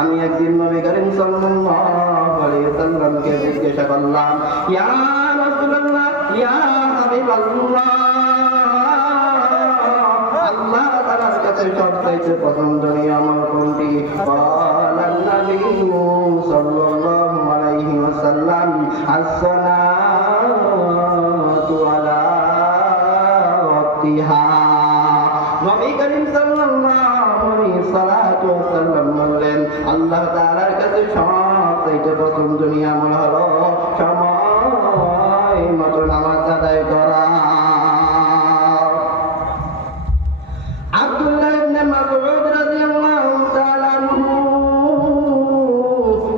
আমি একদিন নবী করিম সাল্লাল্লাহু আলাইহি ওয়াসাল্লামকে জিজ্ঞাসা করলাম, ইয়া রাসূলুল্লাহ, ইয়া হাবিবাল্লাহ, আল্লাহ তাআলার কাছে সবচেয়ে পছন্দনীয় আমল কোনটি? ক্বালান নবী সাল্লাল্লাহু আলাইহি ওয়াসাল্লাম, as-সালাতু আলা ওয়াক্তিহা। নবী করিম সাল্লাল্লাহু আলাইহি ওয়াসাল্লাম বললেন, আল্লাহ তাআলার কাছে সবচেয়ে পছন্দনীয় আমল হলো সময় মতো নামাজ আদায় করা। আব্দুল্লাহ ইবনে মাসউদ রাদিয়াল্লাহু তাআলা আনহু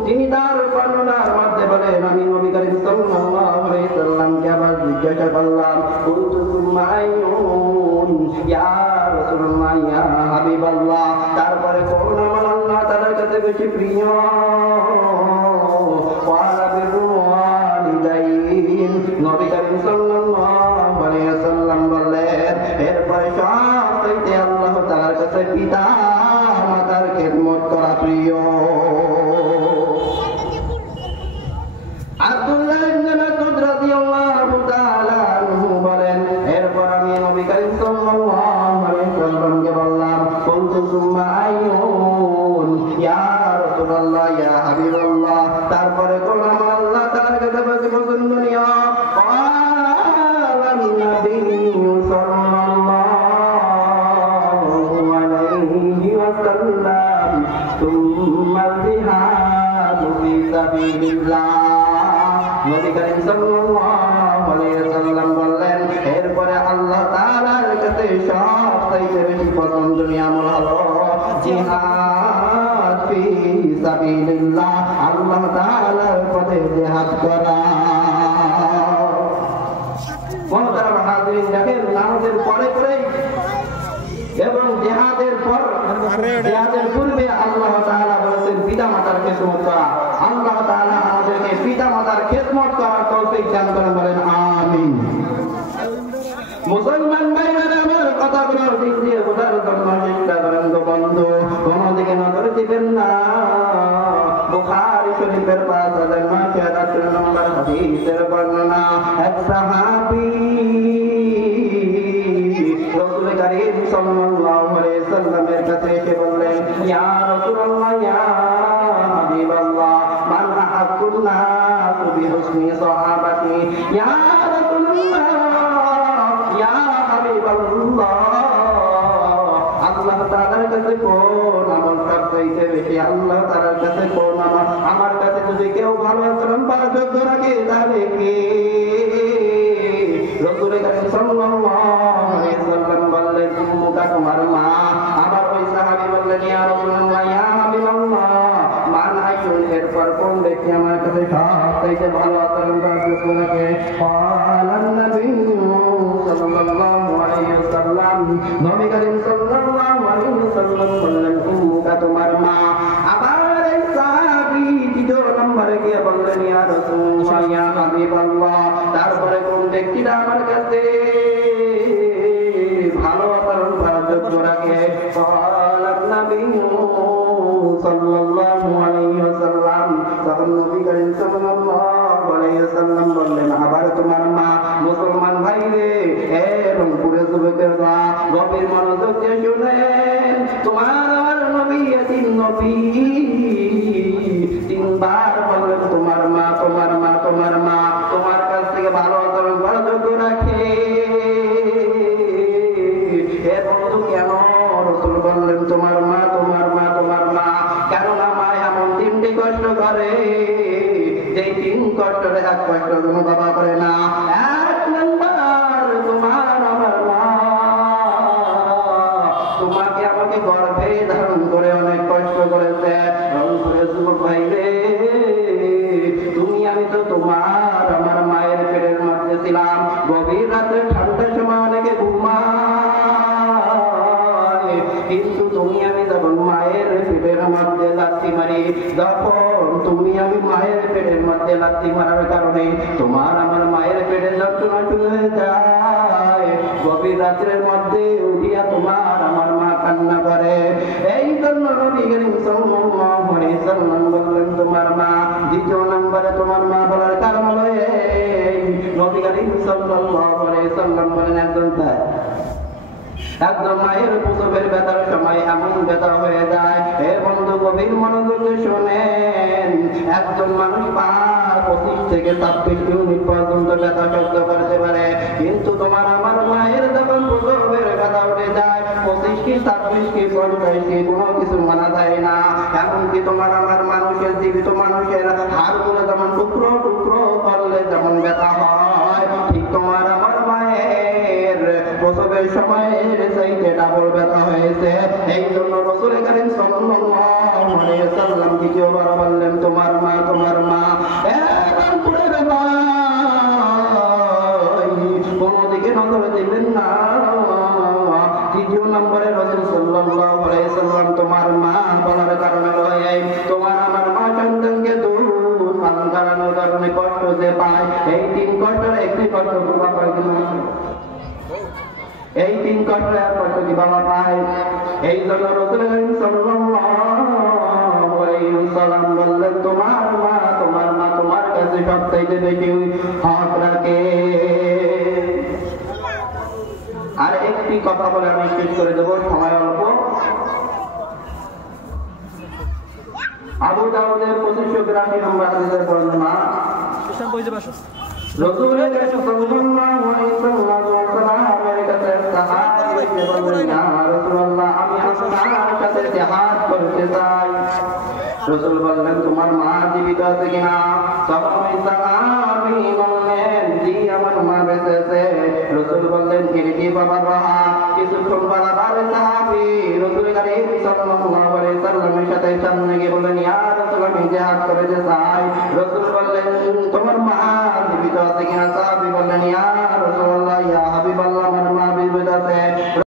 তিনি তার বর্ণনার মধ্যে বলেন, আমি নবী করিম সাল্লাল্লাহু আলাইহি ওয়াসাল্লামকে আবার জিজ্ঞাসা করলাম, কুনতু সুমাইয়ুন, ইয়া রাসূলুল্লাহ, ইয়া হাবিবাল্লাহ, তারপরে কোন আমল আল্লাহ তাআলার কাছে বেশি প্রিয়? ওয়ালা বিরুল ওয়ালিদাইন, নবী করিম সাল্লাল্লাহু আলাইহি ওয়াসাল্লাম বললেন, এরপরে সবচেয়ে আল্লাহ তাআলার কাছে পিতা মাতার খেদমত করা প্রিয়। আব্দুল্লাহ ইবনে মাসউদ রাদিয়াল্লাহু তাআলা আনহু বলেন, এরপর আমি নবী করিম সাল্লাল্লাহু আলাইহি ওয়াসাল্লামকে বললাম, কুনতু সুম্মা আইয়ুন, ইয়া রাসূলুল্লাহ, ইয়া হাবিবাল্লাহ, তারপরে কোন আমল আল্লাহ তাআলার কাছে বেশি পছন্দনীয়? ক্বালান নবী সাল্লাল্লাহু আলাইহি ওয়াসাল্লাম, সুম্মাল জিহাদু ফি সাবিলিল্লাহ। নবী করিম সাল্লাল্লাহু আলাইহি ওয়াসাল্লাম বললেন, এরপরে আল্লাহ তাআলার কাছে সবচেয়ে বেশি পছন্দনীয় আমল হলো জিহাদ ফি সাবিলিল্লাহ, আল্লাহ তাআলার পথে জিহাদ করা। মুহতারাম হাজিরিন, দেখেন নামাজের পরে এবং জিহাদের পূর্বে আল্লাহ তাআলা বলেছেন পিতা মাতার খেদমত করা। আল্লাহ তাআলা আমাদেরকে পিতা মাতার খেদমত করার তৌফিক দান করেন, বলেন আমিন। মুসলমান ভাইরা, আমার কথাগুলোর দিক দিয়ে বোঝার জন্য চেষ্টা করেন তো বন্ধু, কোনদিকে নজর দিবেন না। বুখারী শরীফের ৫,৯৭৮ নম্বর হাদিসের বর্ণনা, এক সাহাবী রাসূল করিম সাল্লাল্লাহু আলাইহি ওয়াসাল্লামের কাছে এসে বললেন, ইয়া রাসূলুল্লাহ, ইয়া হাবিবাল্লাহ, মান আহাক্কুন নাস বিহুসনি সাহাবাতি, ইয়া রাসূলুল্লাহ, ইয়া হাবিবাল্লাহ, আল্লাহ তাআলার কাছে কোন আমল সবচেয়ে বেশি? আল্লাহ তাআলার কাছে কোন আমল? আমার কাছে যদি কেউ ভালো আচরণ করার যোগ্য রাখে তাহলে কে? রাসূল করিম সাল্লাল্লাহু আলাইহি ওয়াসাল্লাম বললেন, উম্মুকা, তোমার মা। আবার ওই সাহাবী বললেন, ইয়া রাসূলুল্লাহ, ইয়া হাবিবাল্লাহ, মান আইয়ুন, এরপর কোন ব্যক্তি আমার কাছে সবচেয়ে ভালো আচরণ করার যোগ্য রাখে? ক্বালান নবী সাল্লাল্লাহু আলাইহি ওয়াসাল্লাম, নবী করিম সাল্লাল্লাহু আলাইহি ওয়াসাল্লাম বললেন, উম্মুকা, তোমার মা। আবার এই সাহাবী দ্বিতীয় নম্বরে গিয়ে বললেন, ইয়া রাসূলুল্লাহ, ইয়া হাবিবাল্লাহ, তারপরে কোন ব্যক্তিটা আমার কাছে ভালো আচরণ করার যোগ্য রাখে? ক্বালান নবী সাল্লাল্লাহু আলাইহি ওয়াসাল্লাম, তখন নবী করিম সাল্লাল্লাহু আলাইহি ওয়াসাল্লাম বললেন, আবার তোমার মা। মুসলমান ভাই রে, রংপুরে যুবকেরা, গভীর মনোযোগ দিয়ে শুনেন, তোমার আমার নবী তিনবার বললেন, তোমার মা, তোমার মা, তোমার মা, তোমার কাছ থেকে ভালো আচরণ করার যোগ্য রাখে। হে বন্ধু, কেন? রাসূল বললেন, তোমার মা, তোমার মা, তোমার মা, কেননা মা এমন তিনটি কষ্ট করে, যেই তিন কষ্টের এক কষ্ট কোনো বাবা করে না। এক নাম্বার, তোমার আমার মা তোমাকে আমাকে গর্ভে ধারণ করে অনেক কষ্ট করেছে। রংপুরে যুবক ভাই রে, তুমি আমি তো তোমার আমার মায়ের পেটের মধ্যে ছিলাম। গভীর রাতে ঠান্ডার সময় অনেকে ঘুমায়, কিন্তু তুমি আমি যখন মায়ের পেটের মধ্যে লাথি মারি, যখন তুমি আমি মায়ের পেটের মধ্যে লাথি মারার কারণে তোমার আমার মায়ের পেটের যন্ত্রণা শুরু হয়ে যায়, গভীর রাত্রের মধ্যে উঠিয়া তোমার আমার মা কান্না করে। এই জন্য নবী করিম সাল্লাল্লাহু আলাইহি সাল্লাম বললেন তোমার মা। দ্বিতীয় নম্বরে তোমার মা বলার কারণ হলো এই, নবী করিম সাল্লাল্লাহু আলাইহি সাল্লাম বলেন একজন মায়ের প্রসবের ব্যথার সময় এমন ব্যথা হয়ে যায়, হে বন্ধু গভীর মনোযোগ শোনেন, একজন মানুষ 25 থেকে 26 মিনিট পর্যন্ত ব্যথা সহ্য করতে পারে, কিন্তু তোমার আমার মায়ের যখন প্রসবের ব্যথা উঠে যায় 25 কি 26 কি 50 কি কোনো কিছু মানা যায় না। এমনকি তোমার আমার মানুষের, জীবিত মানুষের হাড়গুলো যেমন টুকরো টুকরো করলে যেমন ব্যথা হয়, ঠিক তোমার আমার মায়ের প্রসবের সময়ের চাইতে ডাবল ব্যথা হয়েছে। এই জন্য রাসূল করিম সাল্লাল্লাহু আলাইহি ওয়াসাল্লাম দ্বিতীয়বার বললেন তোমার মা, তোমার মা। কোনো দিকে নজর দিবেন না। তৃতীয় নম্বরে রাসূল সাল্লাল্লাহু আলাইহি ওয়াসাল্লাম তোমার মা বলার কারণে এই, তোমার আমার মা সন্তানকে দুধ পান করানোর কারণে কষ্ট যে পায়, এই 3 কষ্টের একটি কষ্ট বাবা পায় কিনা? এই 3 কষ্টের এক কষ্ট কি বাবা পায়? এই জন্য রাসূল সাল্লাল্লাহু আলাইহি ওয়াসাল্লাম বললেন তোমার মা, তোমার মা তোমার কাছে সবচাইতে বেশি হক রাখে। আর একটি কথা বলে আমি শেষ করে দেবো, সময় অল্প। আবু দাউদের 2583 নম্বর হাদিসের বর্ণনা, রাসূলের কাছে সাল্লাল্লাহু আলাইহি ওয়াসাল্লামের কাছে সাহাবী বললেন, ইয়া রাসূলুল্লাহ, আমি আপনার সাথে জিহাদ করতে চাই। রাসূল বললেন তোমার মা জীবিত আছে কিনা? তখন ওই সাহাবী বললেন, জি আমার মা বেঁচে আছে। রাসূল বললেন কি বাবা রাহা। কিছুক্ষণ বাবার সাহাবী রাসূল করিম সাল্লাল্লাহু আলাইহি ওয়াসাল্লামের সাথে সামনে গিয়ে বললেন, ইয়া রাসূল আমি জিহাদ করতে চাই। রাসূল বললেন তোমার মা জীবিত আছে কিনা? সাহাবী বললেন, ইয়া